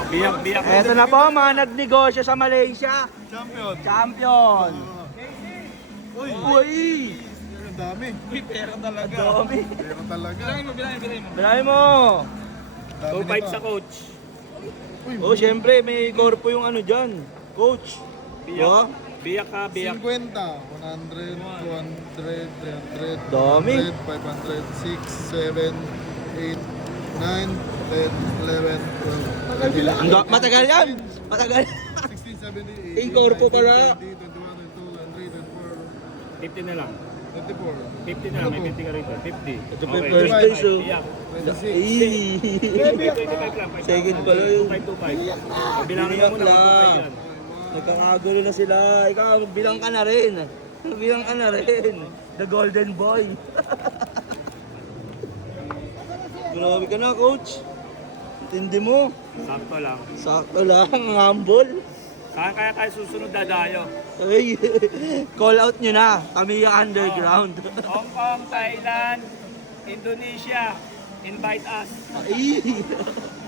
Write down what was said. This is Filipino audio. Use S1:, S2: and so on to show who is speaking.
S1: Biyak.
S2: Eto na po, mga nagnegosyo sa Malaysia.
S3: Champion.
S2: Champion.
S3: Uy!
S2: Uy!
S3: Ang dami.
S1: Pera talaga.
S2: Dami.
S3: Pero talaga.
S1: Bilangin mo.
S2: Bilangin mo.
S3: Dami
S1: 2.5
S3: nito.
S1: sa coach.
S3: Uy,
S2: Oh, syempre, may corpo yung ano dyan. Coach.
S1: Biyak. Biyak ka, biyak.
S3: 50, 100, 200, 300,
S2: Dami.
S3: 400, 500, 6, 7, 8, 9, 10, 11, 12.
S2: Matagal yan. Matagal.
S3: 16, 17, 18,
S2: Yung corpo pala.
S3: 20, 21, 22, 23,
S1: 50 na lang.
S3: 24,
S1: 50 na lang, may 50 ka rito. 50.
S2: Ito pa yung
S1: Okay,
S2: first
S1: 25,
S2: place, oh.
S1: Biyak.
S3: 26.
S2: Ay.
S1: 25 lang.
S2: Second pala yun.
S1: 25. Bilangin mo muna kung 25 yan.
S2: Nagkakagulo na sila. Ikaw, bilang ka na rin. Bilang ka na rin. The golden boy. Grabe ka na, coach. Tindi mo.
S1: Sakto lang.
S2: Sakto lang, humble.
S1: Saan kaya susunod dadayo?
S2: Ay, call out nyo na. Tamiya Underground.
S1: Hong Kong, Thailand, Indonesia, invite us.
S2: Ay.